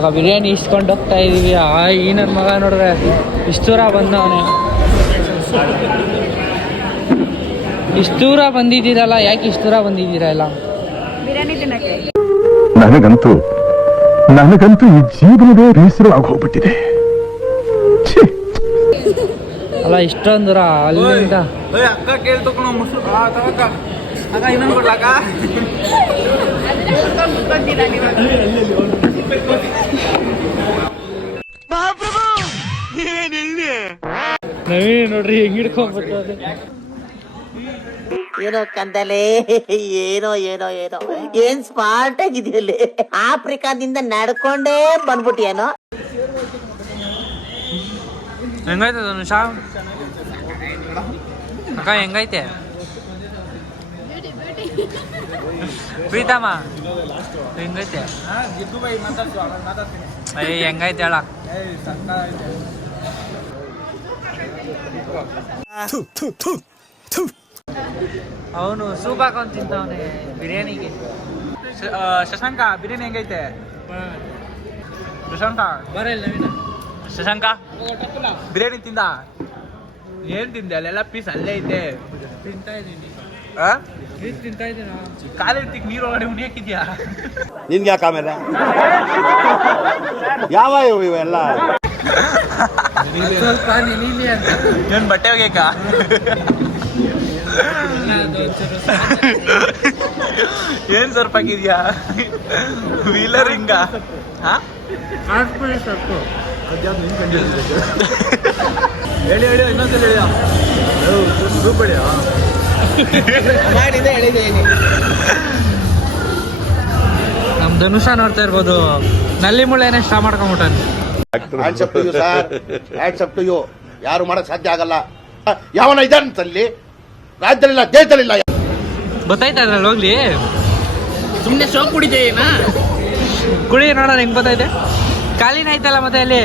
ಇವಾಗ ಬಿರಿಯಾನಿ ಇಸ್ಕೊಂಡು ಹೋಗ್ತಾ ಇದೀವಿ. ಈ ನನ್ನ ಮಗ ನೋಡ್ರೆ ಇಷ್ಟು ದೂರ ಬಂದವನೇ. ಇಷ್ಟು ದೂರ ಬಂದಿದ್ದೀರಲ್ಲ, ಯಾಕೆ ಇಷ್ಟು ದೂರ ಬಂದಿದ್ದೀರಲ್ಲ? ಬಿರಿಯಾನಿ ತಿನ್ನಕ್ಕೆ. ನನಗಂತೂ ಈ ಜೀವನವೇ ಬೇಸರವಾಗಿ ಹೋಗ್ಬಿಟ್ಟಿದೆ. ಅಲ್ಲ ಇಷ್ಟೊಂದು ದೂರ ಅಲ್ಲಿಂದ. ಅಕ್ಕ ಕೇಳ್ತಕ್ಕ ಇನ್ನೊಂದು ಕೊಡ್ಲಾಕ ನವೀನ್ ನೋಡ್ರಿ ಹೆಂಗ್ ಹಿಡ್ಕೊಂಡ್ಬಿಟ್ಟು. ಏನೋ ಕಂದಲೆ, ಏನೋ ಏನೋ ಏನೋ ಏನ್ ಸ್ಮಾರ್ಟ್ ಆಗಿದೆಯಲ್ಲಿ. ಆಫ್ರಿಕಾದಿಂದ ನಡ್ಕೊಂಡೇ ಬಂದ್ಬಿಟ್ಟಿಯೇನೋ. ಹೆಂಗೈತೆ ಧನುಷ? ಅಕ್ಕ ಹೆಂಗೈತೆ? ಪ್ರೀತಮ್ಮ ಹೆಂಗೈತೆ? ಹೆಂಗೈತೆ ಹೇಳ. ಅವನು ಸೂಪ್ ಹಾಕೊಂಡ್ ತಿಂತವನೆ ಬಿರಿಯಾನಿಗೆ. ಶಶಾಂಕ ಬಿರಿಯಾನಿ ಹೆಂಗೈತೆ? ಶಶಾಂಕ ಬರಲ್ಲ ನವೀನ. ಶಶಾಂಕ ಬಿರಿಯಾನಿ ತಿಂದ? ಏನ್ ತಿಂದೆ? ಅಲ್ಲೆಲ್ಲ ಪೀಸ್ ಅಲ್ಲೇ ಐತೆ. ತಿಂತಾ ಇದೀನಿ. ತಿಂತಾ ಇದ್ದೀನ. ಕಾಲಿರ್ತಿಕ್ ನೀರು ಒಳಗಡೆ ಉಣಿಯಾಕಿದ್ಯಾ? ನಿನ್ಗೆ ಯಾಕೆ ಆಮೇಲೆ ಯಾವ ಇವೆಲ್ಲ ಸ್ವಲ್ಪ ನೀಲಿ ಅಂತ ಏನ್ ಬಟ್ಟೆ ಹೋಗ್ಯಾಕ? ಏನ್ ಸ್ವಲ್ಪ ಹಾಕಿದ್ಯಾ? ವೀಲರ್ ಹಿಂಗ ಸ್ವಲ್ಪ ಹೇಳಿ ಹೇಳಿ ಇನ್ನೊಂದ್ಸಲ ಹೇಳಿ. ನಮ್ ಧನುಷ ನೋಡ್ತಾ ಇರ್ಬೋದು, ನಲ್ಲಿ ಮುಳ್ಳೆನೆ ಸ್ಟಾ ಮಾಡ್ಕೊಂಡ್ಬಿಟ್ಟಾನೆ. ಯಾರು ಮಾಡಕ್ ಸಾಧ್ಯ ಆಗಲ್ಲ. ಯಾವನ ಇದ್ದಾನಲ್ಲಿ ರಾಜ್ಯದಲ್ಲಿಲ್ಲ, ದೇಶದಲ್ಲಿಲ್ಲ. ಗೊತ್ತಾಯ್ತಾ ಅದ್ರಲ್ಲಿ ಹೋಗ್ಲಿ ಸುಮ್ನೆ ಶೋಕ್ ಕುಡಿದೇನಾ? ಕುಡಿ ನೋಡೋಣ ಹೆಂಗ್ ಗೊತ್ತೈತೆ. ಖಾಲಿನ ಐತಲ್ಲ ಮತ್ತೆ ಅಲ್ಲಿ.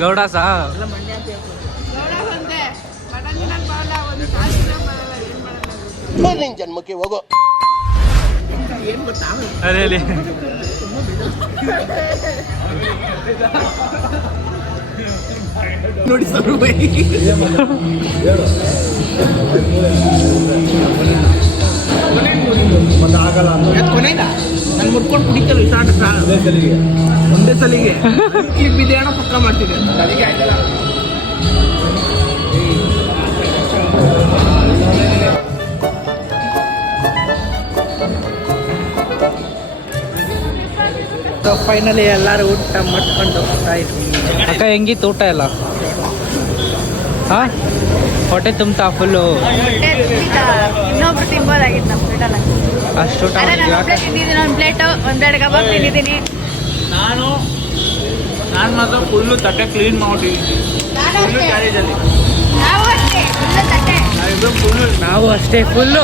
ಗೌಡ ಸಾ ನಿನ್ ಜನ್ಮಕ್ಕೆ ಹೋಗೋ. ಅರೇಲಿ ನೋಡಿ ಸರ್ ಕೊನೆಗ ನಾನು ಮುರ್ಕೊಂಡು ಕುಡಿತಲ್ಲ ಒಂದೇ ಸಲಿಗೆ ಬಿದ್ದೇಣ ಪಕ್ಕ ಮಾಡ್ತಿದ್ದೆ. ಫೈನಲಿ ಎಲ್ಲಾರು ಊಟ ಮಾಡ್ಕೊಂಡು ಹೋಗ್ತಾ ಇದ್ವಿ. ಅಕ್ಕ ಹೆಂಗಿತ್ತು ಊಟ ಎಲ್ಲ? ಹಾ ಹೊಟ್ಟೆ ತುಂಬ್ತಾ ಫುಲ್ಲು? ಇನ್ನೊಬ್ರು ತಿನ್ಬೋದಾಗಿತ್ತು ನಮ್ಮ ಪ್ಲೇಟಲ್ಲಿ. ಅಷ್ಟು ಊಟ ತಿಂದಿದ್ದೀನಿ. ಒಂದು ಪ್ಲೇಟು ಒಂದೆರಡು ಕಬಾಬ್ ತಿಂದಿದ್ದೀನಿ. ನಾನು ಮಾತ್ರ ಫುಲ್ಲು ತಟ್ಟೆ ಕ್ಲೀನ್ ಮಾಡಿದ್ದೀನಿ. ಕ್ಯಾರೇಜಲ್ಲಿ ನಾವು ಅಷ್ಟೇ ಫುಲ್ಲು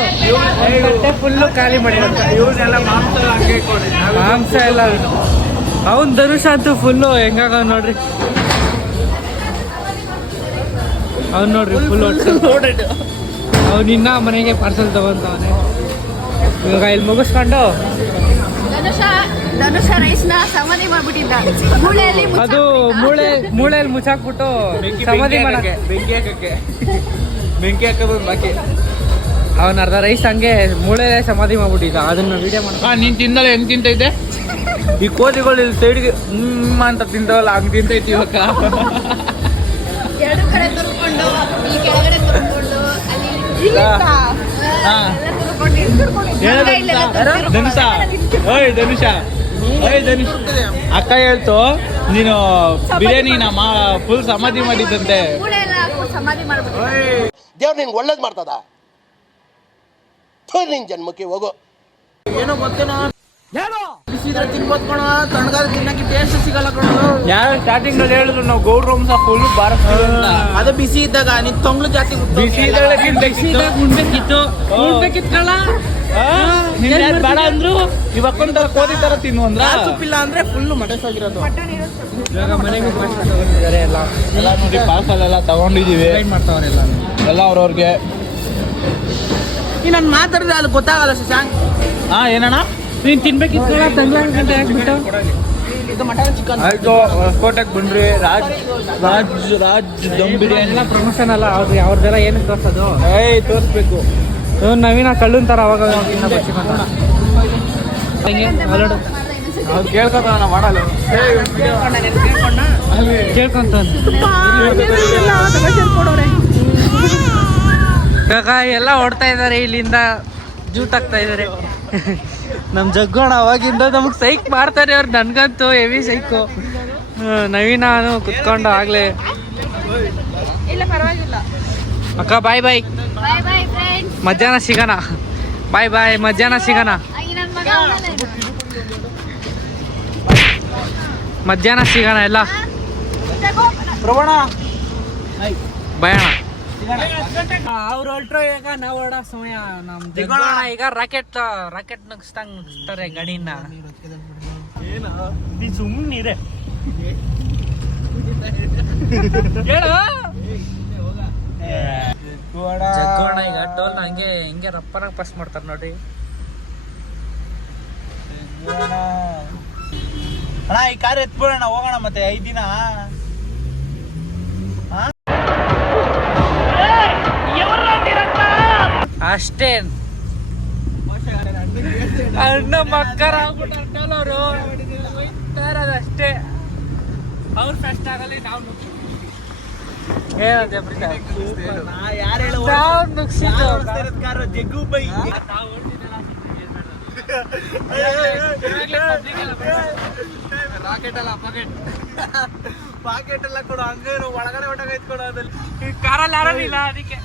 ಫುಲ್ಲು ಖಾಲಿ ಮಾಡಿ. ಇವನ್ನೆಲ್ಲ ಮಾಂಸ ಹಂಗೆ ಕೊಡಿ. ಮಾಂಸ ಎಲ್ಲ ಅವನ್ ಧನುಷ ಅಂತೂ ಫುಲ್ಲು ಹೆಂಗಾಗ ನೋಡ್ರಿ. ಅವ್ನು ನೋಡ್ರಿ ಫುಲ್ ಅವ್ನು ಇನ್ನ ಮನೆಗೆ ಪಾರ್ಸಲ್ ತಗೊಂತವನೆ. ಇವಾಗ ಇಲ್ಲಿ ಮುಗಿಸ್ಕೊಂಡು ಧನುಷ ರೈಸ್ನ ಸಮಾಧಿ ಮಾಡ್ಬಿಟ್ಟಿದ್ದ. ಅದು ಮೂಳೆಯಲ್ಲಿ ಮುಚ್ಚಾಕ್ಬಿಟ್ಟು ಸಮಾಧಿ ಮಾಡಕ್ಕೆ ಬೆಂಕಿ ಹಾಕೋದು ಬಾಕಿ. ಅವನ ಅರ್ಧ ರೈಸ್ ಹಂಗೆ ಮೂಳೆ ಸಮಾಧಿ ಮಾಡ್ಬಿಟ್ಟಿದ್ದ. ಅದನ್ನ ವಿಡಿಯೋ ಮಾಡಿ. ನೀನ್ ತಿಂದಲ್ಲ ಹೆಂಗ್ ತಿಂತೈತೆ? ಈ ಕೋತಿಗಳು ಇಲ್ಲಿ ಸೈಡ್ಗೆ ಅಂತ ತಿಂತವಲ್ಲ ಹಂಗ್ ತಿಂತೈತಿ ಇವಾಗ. ಎರಡು ಕಡೆ ತುರ್ಕೊಂಡು ಈ ಕೆಳಗಡೆ ತುರ್ಕೊಂಡು ಧನುಷ ಅಕ್ಕ ಹೇಳ್ತು ನೀನು ಬಿರಿಯಾನಿನ ಫುಲ್ ಸಮಾಧಿ ಮಾಡಿದ್ದಂತೆ. ಸಮಾಧಿ ಮಾಡ್ಬಿಟ್ಟು ದೇವ್ರು ನಿನ್ಗೆ ಒಳ್ಳೇದ್ ಮಾಡ್ತದ. ನಿನ್ ಜನ್ಮಕ್ಕೆ ಹೋಗೋ. ಏನೋ ಗೊತ್ತೇನೋ ತಿನ್ಬೋದು ಕಣ, ತಣ್ಣಗಾದ್ರೆ ತಿನ್ನಕ್ಕೆ ಟೇಸ್ಟ್ ಸಿಗಲ್ಲ ಕಣ. ಯಾರು ಸ್ಟಾರ್ಟಿಂಗ್ ಅಲ್ಲಿ ಹೇಳಿದ್ರು ನಾವು ಗೌಡ್ರ ವಂಶ ಫುಲ್ ಭಾರತ ಅದೇ ಬಿಸಿ ಇದ್ದಾಗ ನೀನ್ ತೊಂಗ್ಳು ಜಾಸ್ತಿ ಬಿಸಿ ಉಣ್ಬೇಕಿತ್ತು ಬೇಡ ಅಂದ್ರು ಇವಾಗ ಕೋದಿ ತರ ತಿನ್ನು ಅಂದ್ರ ತುಪ್ಪಿಲ್ಲ ಅಂದ್ರೆ ಫುಲ್ ಮಟಸ್ ಆಗಿರೋದು. ಇವಾಗ ಮನೆಗೆ ತಗೊಂಡಿದ್ದಾರೆ ಎಲ್ಲ ನೋಡಿ ಪಾರ್ಸಲ್ ಎಲ್ಲ ತಗೊಂಡಿದೀವಿ ಮಾಡ್ತಾವ್ರೆ ಎಲ್ಲ ಅವ್ರವ್ರಿಗೆ. ಈ ನಾನು ಮಾತಾಡಿದ್ರೆ ಅಲ್ಲಿ ಗೊತ್ತಾಗಲ್ಲ ಶಶಾಂಕ್. ಹಾ ಏನಣ್ಣ ನೀನ್ ತಿನ್ಬೇಕಿತ್ತಲ್ಲ ತಂಗ್ಳ ಗಂಟೆ ಹಾಕ್ಬಿಟ್ಟು ಇದು ಮಟನ್ ಚಿಕನ್. ಆಯ್ತು ಹೊಸಕೋಟೆಗೆ ಬಂದ್ರಿ. ರಾಜ್ ದಮ್ ಬಿರಿಯಾನಿ ಎಲ್ಲ ಪ್ರಮೋಷನ್ ಅಲ್ಲ ಅವ್ರಿಗೆ ಅವ್ರದ್ದೆಲ್ಲ ಏನಕ್ಕೆ ತೋರ್ಸೋದು. ತೋರಿಸ್ಬೇಕು. ನವೀನ ಕಳ್ಳನ್ ತರ ಅವಾಗ ಬಚ್ಚಿಕೊಂಡ ಅವ್ರು ಕೇಳ್ಕೊತಾನ ಮಾಡಲ್ಲ ಕೇಳ್ಕೊಂತ ಇವಾಗ ಎಲ್ಲ ಓಡ್ತಾ ಇದಾರೆ, ಇಲ್ಲಿಂದ ಜೂಟ್ ಆಗ್ತಾ ಇದಾರೆ. ನಮ್ ಜಗ್ಗೋಣ ಅವಾಗಿಂದ ನಮಗ್ ಸೈಕ್ ಮಾಡ್ತಾರೆ ಅವ್ರು. ನನ್ಗಂತೂ ಹೆವಿ ಸೈಕು. ನವೀನ ಕುತ್ಕೊಂಡು ಆಗ್ಲೇ. ಇಲ್ಲ ಪರವಾಗಿಲ್ಲ. ಅಕ್ಕ ಬಾಯ್ ಬಾಯ್, ಬಾಯ್ ಬಾಯ್ ಫ್ರೆಂಡ್ಸ್. ಮಧ್ಯಾಹ್ನ ಸಿಗೋಣ. ಬಾಯ್ ಬಾಯ್, ಮಧ್ಯಾಹ್ನ ಸಿಗೋಣ. ನನ್ನ ಮಗ ಅವನಲ್ಲ ಇದು. ಮಧ್ಯಾಹ್ನ ಸಿಗೋಣ ಎಲ್ಲ. ತಗೋ. ಪ್ರವಣ ಬಾಯ್ ಅಣ್ಣ. ಅವ್ರು ಹೊರಟ್ರು, ಈಗ ನಾವು ಹೊರಡೋ ಸಮಯ. ನಮ್ ಜಗ್ಗೋಣ ಈಗ ರಾಕೆಟ್ ನುಗ್ಸ್ತಾರೆ ಗಾಡಿನ. ಸುಮ್ಮನಿರೆ ಜಗ್ಗೋಣ ಈಗ ಡೋಲ್ ಹಂಗೆ ಹಿಂಗೆ ರಪ್ಪನಾಗ ಪಾಸ್ ಮಾಡ್ತಾರ ನೋಡಿ. ಅಣ್ಣ ಈ ಕಾರ್ ಎತ್ಬಿಡೋಣ, ಹೋಗೋಣ ಮತ್ತೆ 5 ದಿನ. ಅಷ್ಟೇ ಅಣ್ಣ ಮಕ್ಕರ ಆಗ್ಬಿಟ್ಟು ಅಷ್ಟೇ. ಅವ್ರು ಫಸ್ಟ್ ಆಗಲಿ, ನಾವು ಜಗ್ಗು ಬೈ ರಾಕೆಟ್ ಅಲ್ಲ ಪಾಕೆಟ್ ಎಲ್ಲ ಕೊಡು, ಹಂಗ ಒಳಗಡೆ ಹೊಟ್ಟಗೈತ್ ಕೊಡು. ಅದಲ್ಲಿ ಕಾರಲ್ಲಿ ಆರಾಮಿಲ್ಲ ಅದಕ್ಕೆ.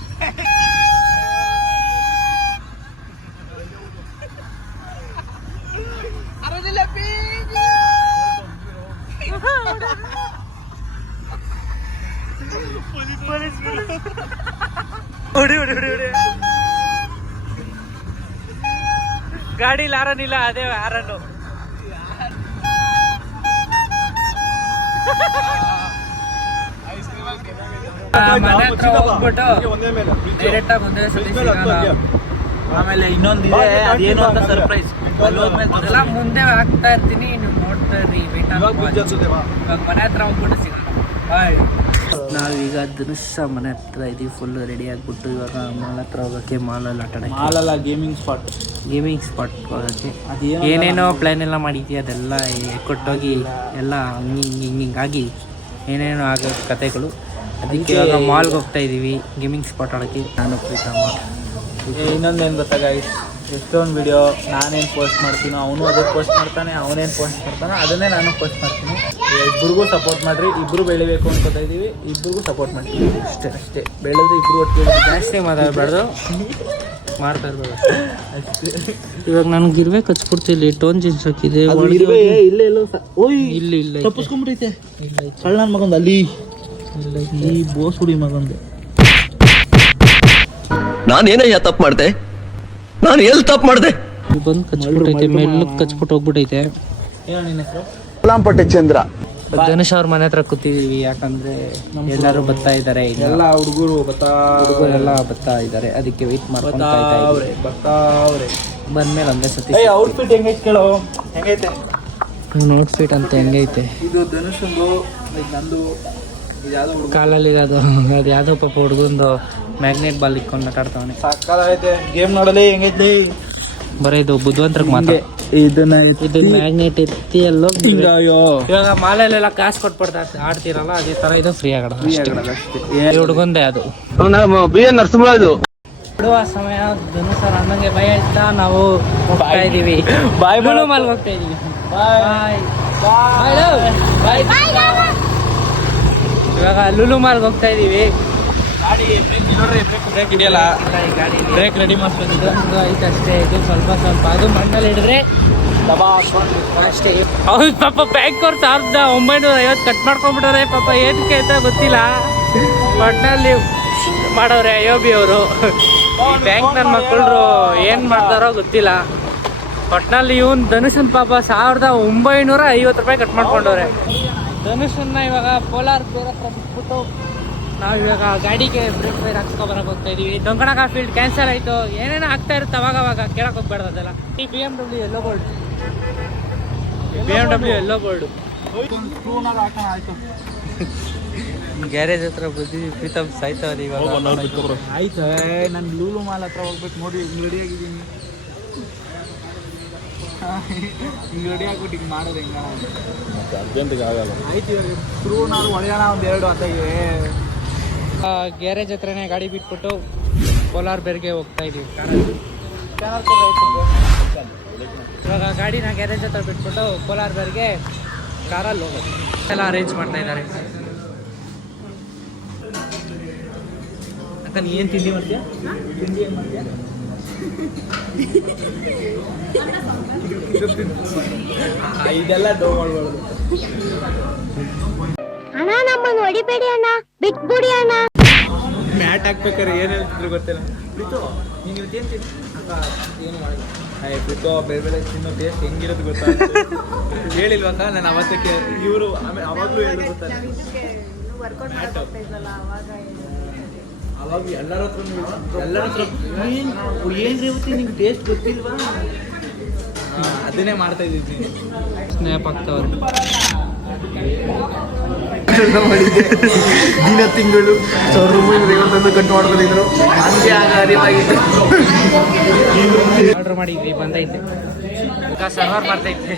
ಗಾಡಿಲಿ ಆರನಿಲ್ಲ, ಅದೇ ಆರನ್ನು. ಮನೆ ಹತ್ರ ಹೋಗ್ಬಿಟ್ಟು ಡೈರೆಕ್ಟ್ ಆಗಿ ಒಂದೇ ಸತಿ ಸಿಗೋಣ. ಆಮೇಲೆ ಇನ್ನೊಂದಿದೆ, ಅದೇನು ಅಂತ ಸರ್ಪ್ರೈಸ್. ಎಲ್ಲ ಮುಂದೆ ಹಾಕ್ತಾ ಇರ್ತೀನಿ, ನೀವು ನೋಡ್ತಾ ಇರ್ರಿ. ಇವಾಗ ಮನೆ ಹತ್ರ ಹೋಗ್ಬಿಟ್ಟು ಸಿಗೋಣ. ನಾವೀಗ ಧನುಷ ಮನೆ ಹತ್ರ ಇದೀವಿ. ಫುಲ್ ರೆಡಿ ಆಗ್ಬಿಟ್ಟು ಇವಾಗ ಮಾಲ್ ಹತ್ರ ಹೋಗೋಕ್ಕೆ, ಮಾಲಲ್ಲಿ ಆಟ ಆಡೋಕ್ಕೆ. ಮಾಲಲ್ಲ ಗೇಮಿಂಗ್ ಸ್ಪಾಟ್ ಹೋಗೋಕ್ಕೆ ಏನೇನೋ ಪ್ಲ್ಯಾನ್ ಎಲ್ಲ ಮಾಡಿದ್ವಿ. ಅದೆಲ್ಲ ಕೊಟ್ಟೋಗಿ ಎಲ್ಲ ಹಿಂಗಾಗಿ ಏನೇನೋ ಆಗೋ ಕತೆಗಳು. ಅದಕ್ಕೆ ಇವಾಗ ಮಾಲ್ಗೆ ಹೋಗ್ತಾ ಇದ್ದೀವಿ, ಗೇಮಿಂಗ್ ಸ್ಪಾಟ್ ಆಡೋಕ್ಕೆ. ನಾನು ಪ್ರೀತಮ್ಮ. ಇನ್ನೊಂದೇನು ಗೊತ್ತಾಗಾಯ್ತು, ಎಷ್ಟೊಂದು ವಿಡಿಯೋ ನಾನೇನು ಪೋಸ್ಟ್ ಮಾಡ್ತೀನೋ ಅವನು ಅದೇ ಪೋಸ್ಟ್ ಮಾಡ್ತಾನೆ, ಅವನೇನು ಪೋಸ್ಟ್ ಮಾಡ್ತಾನೋ ಅದನ್ನೇ ನಾನು ಪೋಸ್ಟ್ ಮಾಡ್ತೀನಿ. ಇಬ್ಬರಿಗೂ ಸಪೋರ್ಟ್ ಮಾಡಿರಿ. ಇಬ್ಬರು ಬೆಳಿಬೇಕು ಅನ್ಕೋತಾ ಇದ್ದೀವಿ, ಇಬ್ಬರಿಗೂ ಸಪೋರ್ಟ್ ಮಾಡ್ತೀವಿ. ಅಷ್ಟೇ ಬೆಳೆದು ಇಬ್ಬರು ಒಟ್ಟಿಗೆ. ಜಾಸ್ತಿ ಮಾತಾಡಬಾರ್ದು, ಮಾಡ್ತಾ ಇರ್ಬೋದು ಅಷ್ಟೇ. ಇವಾಗ ನನಗೆ ಇರ್ಬೇಕು ಹಚ್ಬಿಡ್ತಿಲ್ಲಿ. ಟೋನ್ ಜೀನ್ಸ್ ಹಾಕಿದೆ, ಇಲ್ಲೇ ಎಲ್ಲೋ ಓಯ್ ಇಲ್ಲ ತಪ್ಪಿಸ್ಕೊಂಡ್ಬಿಟ್ಟೈತೆ. ಕಳ್ಳ ನನ್ನ ಮಗಂದು ಅಲ್ಲಿ ಈ ಬೋಸ್ ಹುಡಿ ಮಗಂದು. ನಾನೇನಯ್ಯ ತಪ್ಪು ಮಾಡ್ದೆ? ನಾನು ಎಲ್ಲಿ ತಪ್ಪು ಮಾಡ್ದೆ? ಬಂದು ಕಚ್ಬಿಟ್ಟೈತೆ, ಮೆಲ್ಲಕ್ಕೆ ಕಚ್ಬಿಟ್ಟು ಹೋಗ್ಬಿಟ್ಟೈತೆ. ಏನೋ ನಿನ್ನ ಹೆಸರು? ಲಾಂಪಟ್ಟೆ ಚಂದ್ರ. ಧನುಷ್ ಅವ್ರ ಮನೆ ಹತ್ರ ಕೂತಿದೀವಿ, ಯಾಕಂದ್ರೆ ಎಲ್ಲರೂ ಬರ್ತಾ ಇದ್ದಾರೆ. ಎಲ್ಲ ಹುಡುಗರು ಹುಡುಗರೆಲ್ಲ ಬರ್ತಾ ಇದ್ದಾರೆ, ಅದಕ್ಕೆ ವೆಯ್ಟ್ ಮಾಡ್ಕೊಂತ ಇದ್ದಾರೆ. ಬಂದ್ಮೇಲೆ ಒಂದೇ ಸತಿ ಔಟ್ಫಿಟ್ ಹೆಂಗೈತೆ ಕೇಳೋ, ಹೆಂಗೈತೆ ಔಟ್ಫಿಟ್ ಅಂತ ಹೆಂಗೈತೆ. ಇದು ಧನುಷಂದು, ನಂದು ಕಾಲಲ್ಲಿ ಅದು ಯಾವ್ದೋ ಪಾಪ ಹುಡುಗಂದು ಮ್ಯಾಗ್ನೆಟ್ ಬಾಲ್ ಇಟ್ಕೊಂಡು ಆಟಾಡ್ತಾವನೆ. ಸಾಕಾಗೈತೆ ಗೇಮ್ ನೋಡಲಿ. ಹೆಂಗೈತಿ ಬರೀ ಇದು ಬುದ್ಧಿವಂತರಿಗೆ ಮಾತ್ರ. ಇದು ಮ್ಯಾಗ್ನೆಟ್ ಎತ್ತಿ ಎಲ್ಲೋ ಇವಾಗ ಮಾಲಲ್ಲೆಲ್ಲ ಕಾಸು ಕೊಟ್ಬಿಡ್ತಾ ಆಡ್ತಿರಲ್ಲ, ಅದೇ ತರ ಇದು ಫ್ರೀ ಆಗೋಣ ಅಷ್ಟೇ. ಹುಡುಗಂದೆ ಅದು ಬಿಡುವ ಸಮಯ. ಧನುಷ್ ಸರ್ ಅನ್ನಂಗೆ ಭಯ ಹೇಳ್ತಾ ನಾವು ಹೋಗ್ತಾ ಇದೀವಿ. ಬಾಯ್ ಬಿಡು ಮಾಲ್ ಹೋಗ್ತಾ ಇದೀವಿ. ಇವಾಗ ಲುಲು ಮಾಲ್ಗೆ ಹೋಗ್ತಾ ಇದೀವಿ. ಗಾಡಿ ಬ್ರೇಕ್ ಹಿಡಿಯಲ್ಲ, ಗಾಡಿ ಬ್ರೇಕ್ ರೆಡಿ ಮಾಡಿಸ್ಬೇಕು. ಐತೆ ಅಷ್ಟೇ. ಇದು ಸ್ವಲ್ಪ ಅದು ಮಣ್ಣಲ್ಲಿ ಹಿಡಿದ್ರೆ ಅಷ್ಟೇ. ಅವ್ರು ಪಾಪ ಬ್ಯಾಂಕ್ ಅವ್ರು 1950 ಕಟ್ ಮಾಡ್ಕೊಂಡ್ಬಿಟ್ಟವ್ರೆ ಪಾಪ, ಏನಕ್ಕೆ ಅಂತ ಗೊತ್ತಿಲ್ಲ. ಒಟ್ಟಿನಲ್ಲಿ ಮಾಡವ್ರೆ ಅಯೋಬಿ ಅವರು. ಬ್ಯಾಂಕ್ ನನ್ನ ಮಕ್ಕಳು ಏನು ಮಾಡ್ತಾರೋ ಗೊತ್ತಿಲ್ಲ. ಒಟ್ಟಿನಲ್ಲಿ ಇವನು ಧನುಷನ್ ಪಾಪ 1950 ರೂಪಾಯಿ ಕಟ್ ಮಾಡ್ಕೊಂಡವ್ರೆ. ಧನುಷನ್ನ ಇವಾಗ ಪೋಲಾರ್ ಬೇರೆ ಹತ್ರ ಬಿಟ್ಬಿಟ್ಟು ನಾವು ಇವಾಗ ಗಾಡಿಗೆ ಬ್ರೇಕ್ ಫೈರ್ ಹಾಕ್ಸ್ಕೊಬರಕ್ಕೆ ಹೋಗ್ತಾ ಇದೀವಿ. ದೊಂಕಣಕ ಫೀಲ್ಡ್ ಕ್ಯಾನ್ಸಲ್ ಆಯಿತು, ಏನೇನೋ ಆಗ್ತಾ ಇರುತ್ತೆ ಅವಾಗ ಕೇಳಕ್ಕೆ ಹೋಗ್ಬೇಡ್ದು ಅದೆಲ್ಲ. ಈ BMW ಎಲ್ಲೋ ಬೋರ್ಡ್, BMW ಎಲ್ಲೋ ಬೋರ್ಡು ಗ್ಯಾರೇಜ್ ಹತ್ರ ಬಂದಿದ್ದೀವಿ. ಪ್ರೀತಮ್ ಸಾಯ್ತವ್ರಿ ಇವಾಗ. ಆಯ್ತು, ನಾನು ಲೂಲು ಮಾಲ್ ಹತ್ರ ಹೋಗ್ಬೇಕು ನೋಡಿ. ಹಿಂಗೆ ರೆಡಿ ಆಗಿದ್ದೀನಿ, ಹಿಂಗೆ ರೆಡಿ ಆಗ್ಬಿಟ್ಟು ಹಿಂಗೆ ಮಾಡೋದು ಹೆಂಗ ಅರ್ಜೆಂಟಿಗೆ ಆಗಲ್ಲ. ಆಯ್ತು, ಇವಾಗ ಸ್ಕ್ರೂನಾರು ಹೊಡೆಯೋಣ ಒಂದೆರಡು ಅತ್ತಾಗಿವೆ. ಗ್ಯಾರೇಜ್ ಹತ್ರನೇ ಗಾಡಿ ಬಿಟ್ಬಿಟ್ಟು ಕೋಲಾರ್ ಬೇರ್ಗೆ ಹೋಗ್ತಾ ಇದೀವಿ. ಇವಾಗ ಗಾಡಿನ ಗ್ಯಾರೇಜ್ ಹತ್ರ ಬಿಟ್ಬಿಟ್ಟು ಕೋಲಾರ್ ಬೇರ್ಗೆ ಕಾರಲ್ಲಿ ಹೋಗೋದು ಎಲ್ಲ ಅರೇಂಜ್ ಮಾಡ್ತಾ ಇದ್ದಾರೆ. ಅಕ್ಕ ನೀ ಏನು ತಿಂಡಿ ಮಾಡ್ತೀಯಾ? ತಿಂಡಿ ಏನು ಮಾಡ್ತೀಯಾ? ಇದೆಲ್ಲ ಡೋ ಮಾಡ್ಬಾರ್ದು. ಅಣ್ಣ ನಮ್ಮನ್ನು ಹೊಡಿಬೇಡಿ ಅಣ್ಣ, ಬಿಟ್ಬಿಡಿ ಅಣ್ಣ. ಮ್ಯಾಟ್ ಹಾಕ್ಬೇಕಾರೆ ಏನು ಹೇಳ್ತಿದ್ರು ಗೊತ್ತಿಲ್ಲ. ಪ್ರೀತು ನೀನು ಇವತ್ತೇನು ತಿಂದು ಅಕ್ಕ ಏನು ಮಾಡಿಲ್ಲ. ಪ್ರೀತು ಬೇರೆ ಬೇರೆ ತಿನ್ನೋ ಟೇಸ್ಟ್ ಹೆಂಗಿರೋದು ಗೊತ್ತಾ ಹೇಳಿಲ್ವಕ್ಕ ನಾನು ಅವತ್ತಕ್ಕೆ. ಇವರು ಆಮೇಲೆ ಅವಾಗಲೂ ಹೇಳಿ ಗೊತ್ತಲ್ಲ, ಅವಾಗ ಎಲ್ಲರ ಹತ್ರ ಏನ್ರಿ ಇವತ್ತು ನಿಂಗೆ ಟೇಸ್ಟ್ ಗೊತ್ತಿಲ್ವಾ? ಅದನ್ನೇ ಮಾಡ್ತಾ ಇದ್ದೀವಿ. ಸ್ನ್ಯಾಪ್ ಆಗ್ತವ್ರೆ. ದಿನ ತಿಂಗಳು 1950 ಕಟ್ ಮಾಡ್ಕೊಂಡಿದ್ರು. ಹಂಗೆ ಆಗ ಅರಿವಾಗಿತ್ತು. ಆರ್ಡ್ರ್ ಮಾಡಿದ್ವಿ, ಬಂದೈತೆ. ಈಗ ಸರ್ವರ್ ಮಾಡ್ತೈತೆ.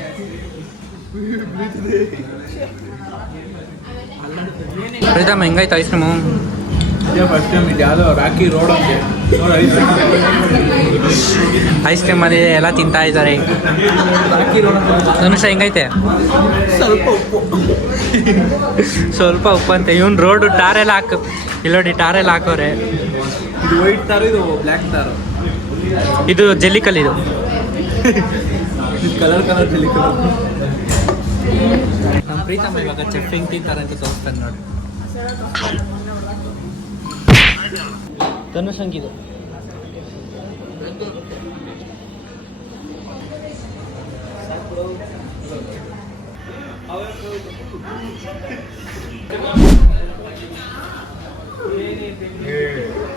ಪ್ರೀತಮ್ ಹೆಂಗಾಯ್ತು ಐಸ್ ಕ್ರೀಮು? ಫಸ್ಟ್ ಟೈಮ್ ಇದು ಯಾವುದೋ ರಾಕಿ ರೋಡ್ ಅಂತೆ ಐಸ್ ಕ್ರೀಮ್ ಅಲ್ಲಿ ಎಲ್ಲ ತಿಂತಾ ಇದ್ದಾರೆ. ರಾಕಿ ರೋಡ್ ಅಂತ. ಧನುಷ ಹೆಂಗೈತೆ? ಸ್ವಲ್ಪ ಉಪ್ಪು ಅಂತೆ. ಇವನ್ ರೋಡು ಟಾರೆಲ್ಲ ಇಲ್ಲೋಡಿ ಟಾರೆಲ್ಲ ಹಾಕೋರೆ. ಇದು ವೈಟ್ ತಾರು, ಇದು ಬ್ಲ್ಯಾಕ್ ತಾರು, ಇದು ಜೆಲ್ಲಿಕಲ್. ಇದು ಕಲರ್ ಜಲ್ಲಿ ಕಲರ್. ನಮ್ಮ ಪ್ರೀತಮ್ಮ ಇವಾಗ ಚೆಫ್ ಹೆಂಗ್ ತಿಂತಾರೆ ಅಂತ ತೋರಿಸ್ತಾನೆ ನೋಡಿ. ಧನುಷ್ ಹಂಗಿದು.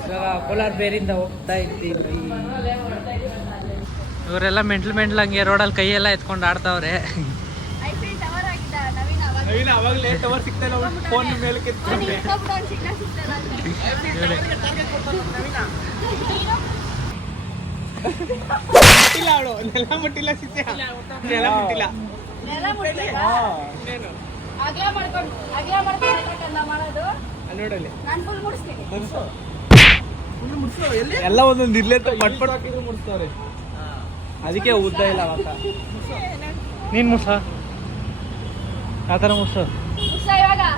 ಇವಾಗ ಕೋಲಾರ್ ಬೇರಿಂದ ಹೋಗ್ತಾ ಇದ್ದೀವಿ. ಇವರೆಲ್ಲ ಮೆಂಟ್ಲ್ ಹಂಗೆ ರೋಡಲ್ಲಿ ಕೈಯೆಲ್ಲ ಎತ್ಕೊಂಡು ಆಡ್ತಾವ್ರೆ. ನವೀನ ಅವಾಗಲೇ ಟವರ್ ಸಿಗ್ತಾ ಇಲ್ಲ, ಫೋನ್ ಮೇಲೆ ಕೆತ್ಕೊಂಡೆ. ಮುಟ್ಟಿಲ್ಲ ಅವಳು, ನೆಲ ಮುಟ್ಟಿಲ್ಲ ಸಿದ್ಧ, ನೆಲ ಮುಟ್ಟಿಲ್ಲ. ನೋಡಲ್ಲಿ ಎಲ್ಲ ಒಂದೊಂದು ಇರ್ಲಿ ಅಂತ ಪಟ್ ಪಟ್ ಹಾಕಿದ್ರು ಮುಡಿಸ್ತಾರೆ. ಅದಕ್ಕೆ ಉದ್ದ ಇಲ್ಲ ಅವಾಗ. ನೀನು ಮುಡ್ಸ, ಆ ಥರ ಮುಡ್ಸು.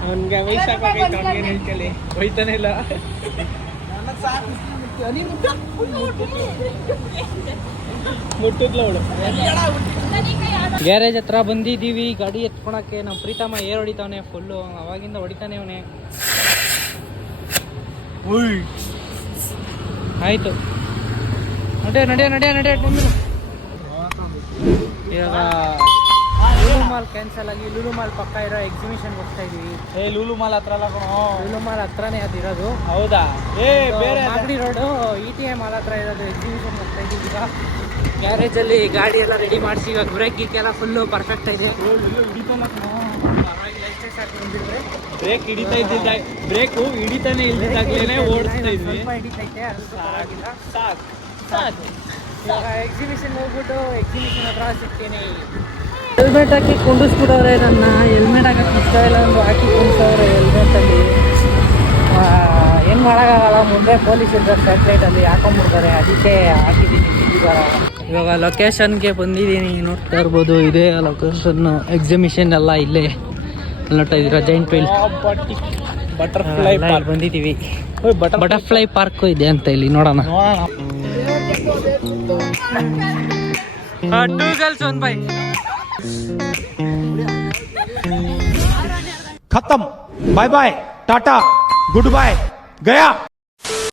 ಅವನಿಗೆ ವಯಸ್ಸಾಗೈತೆ, ಅವ್ನಿಗೇನು ಹೇಳ್ಕೊಳ್ಳಿ, ಹೋಯ್ತಾನೆ ಇಲ್ಲ. ಮುಟ್ಟಿದ್ಲ ಅವಳು. ಗ್ಯಾರೇಜ್ ಹತ್ರ ಬಂದಿದ್ದೀವಿ ಗಾಡಿ ಎತ್ಕೊಳಕ್ಕೆ. ನಮ್ಮ ಪ್ರೀತಮ್ಮ ಏರ್ ಹೊಡಿತಾವನೆ ಫುಲ್ಲು, ಅವಾಗಿಂದ ಹೊಡಿತಾನೆ ಅವನೇ. ಆಯಿತು, ನಡೆ. ಇವಾಗ ಲೂಲು ಮಾಲ್ ಕ್ಯಾನ್ಸಲ್ ಆಗಿ ಲೂಲು ಮಾಲ್ ಪಕ್ಕ ಇರೋ ಎಕ್ಸಿಬಿಷನ್ಗೆ ಹೋಗ್ತಾ ಇದೀವಿ. ಲೂಲು ಮಾಲ್ ಹತ್ರ ಅಲ್ಲ ಕಣೋ, ಲೂಲು ಮಾಲ್ ಹತ್ರನೇ ಅದಿರೋದು. ಹೌದಾ? ಬೇರೆ ಮಾಗಡಿ ರೋಡು ETA ಮಾಲ್ ಹತ್ರ ಇರೋದು ಎಕ್ಸಿಬಿಷನ್ಗೆ ಹೋಗ್ತಾ ಇದೀವಿ. ಈಗ ಗ್ಯಾರೇಜಲ್ಲಿ ಗಾಡಿ ಎಲ್ಲ ರೆಡಿ ಮಾಡಿಸಿ ಇವಾಗ ಬ್ರೇಕ್ ಗೀಕೆಲ್ಲ ಫುಲ್ಲು ಪರ್ಫೆಕ್ಟ್ ಇದೆ. ಬ್ರೇಕ್ ಹಿಡಿತಾ ಇದ್ದಿದ್ದ, ಬ್ರೇಕು ಹಿಡಿತಾನೆ ಇಲ್ದಿದ್ದಾಗಲೇ ಓಡಿಸ್ತಾ ಇದ್ವಿ. ಸ್ವಲ್ಪ ಹಿಡಿತೈತೆ, ಅದು ಪರವಾಗಿಲ್ಲ. ಸಾಕು. ಇವಾಗ ಎಕ್ಸಿಬಿಷನ್ ಹೋಗ್ಬಿಟ್ಟು ಎಕ್ಸಿಬಿಷನ್ ಹತ್ರ ಸಿಗ್ತೀನಿ. ಹೆಲ್ಮೆಟ್ ಹಾಕಿ ಕುಂಡಿಸ್ಬಿಡವ್ರೆ ನನ್ನ. ಹೆಲ್ಮೆಟ್ ಹಾಕಕ್ಕೆ ಇಷ್ಟ ಇಲ್ಲ ಒಂದು ಹಾಕಿ ಕುಂಡಿಸವ್ರೆ ಹೆಲ್ಮೆಟಲ್ಲಿ. ಏನು ಮಾಡೋಕ್ಕಾಗಲ್ಲ, ಮುಂದೆ ಪೊಲೀಸ್ ಇದ್ದಾರೆ ಸ್ಯಾಟಲೈಟಲ್ಲಿ ಹಾಕೊಂಡ್ಬಿಡ್ತಾರೆ, ಅದಕ್ಕೆ ಹಾಕಿದ್ದೀನಿ. ಇವಾಗ ಲೊಕೇಶನ್ಗೆ ಬಂದಿದ್ದೀನಿ, ನೋಡ್ತಾ ಇರ್ಬೋದು. ಇದೇ ಲೊಕೇಶನ್, ಎಕ್ಸಿಬಿಷನ್ ಎಲ್ಲ ಇಲ್ಲೇ ನೋಡ್ತಾ ಇದ್ದೀರಾ. ಜೈಂಟ್ ವೀಲ್ ಬಟರ್ಫ್ಲೈ ಪಾರ್ಕ್ ಬಂದಿದ್ದೀವಿ. ಬಟರ್ಫ್ಲೈ ಪಾರ್ಕು ಇದೆ ಅಂತ ಇಲ್ಲಿ ನೋಡೋಣ. 2 girls 1 boy. खत्म, bye bye, tata, goodbye, गया।